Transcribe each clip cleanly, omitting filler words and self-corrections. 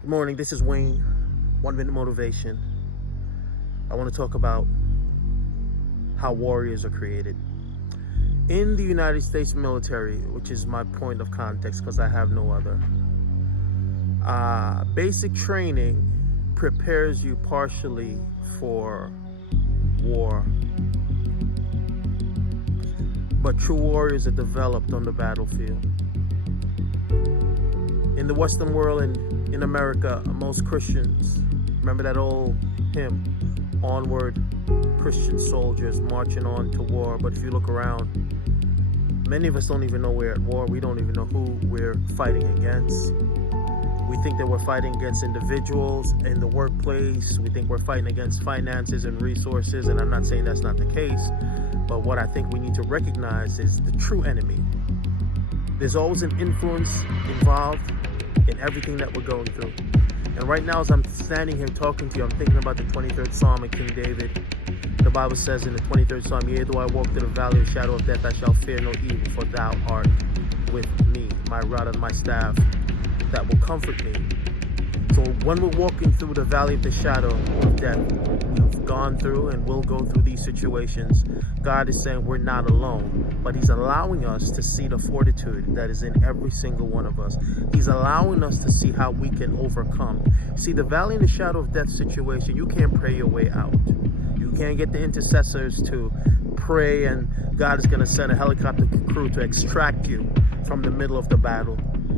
Good morning, this is Wayne, 1 Minute Motivation. I want to talk about how warriors are created. In the United States military, which is my point of context because I have no other, basic training prepares you partially for war. But true warriors are developed on the battlefield. In the Western world and in America, most Christians, remember that old hymn, "Onward, Christian soldiers marching on to war." But if you look around, many of us don't even know we're at war. We don't even know who we're fighting against. We think that we're fighting against individuals in the workplace. We think we're fighting against finances and resources, and I'm not saying that's not the case. But what I think we need to recognize is the true enemy. There's always an influence involved in everything that we're going through. And right now, as I'm standing here talking to you, I'm thinking about the 23rd Psalm of King David. The Bible says in the 23rd Psalm, "Yea, though I walk through the valley of the shadow of death, I shall fear no evil, for thou art with me. My rod and my staff, that will comfort me." So when we're walking through the valley of the shadow of death, we've gone through and will go through these situations. God is saying we're not alone, but He's allowing us to see the fortitude that is in every single one of us. He's allowing us to see how we can overcome. See, the valley in the shadow of death situation, you can't pray your way out. You can't get the intercessors to pray and God is going to send a helicopter crew to extract you from the middle of the battle.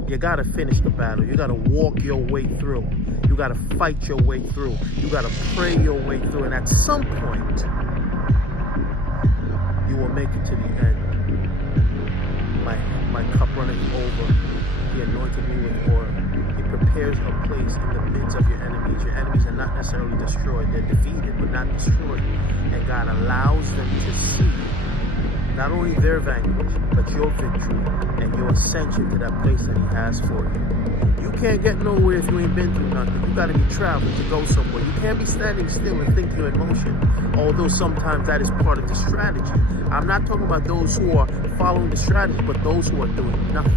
You got to finish the battle. You got to walk your way through. You got to fight your way through. You got to pray your way through. And at some point, you will make it to the end. My cup runneth over. He anointed me with oil. He prepares a place in the midst of your enemies. Your enemies are not necessarily destroyed. They're defeated, but not destroyed. And God allows them to see not only their vanquish, but your victory and your ascension to that place that He has for you. You can't get nowhere if you ain't been through nothing. You got to be traveling to go somewhere. You can't be standing still and think you're in motion, although sometimes that is part of the strategy. I'm not talking about those who are following the strategy, but those who are doing nothing.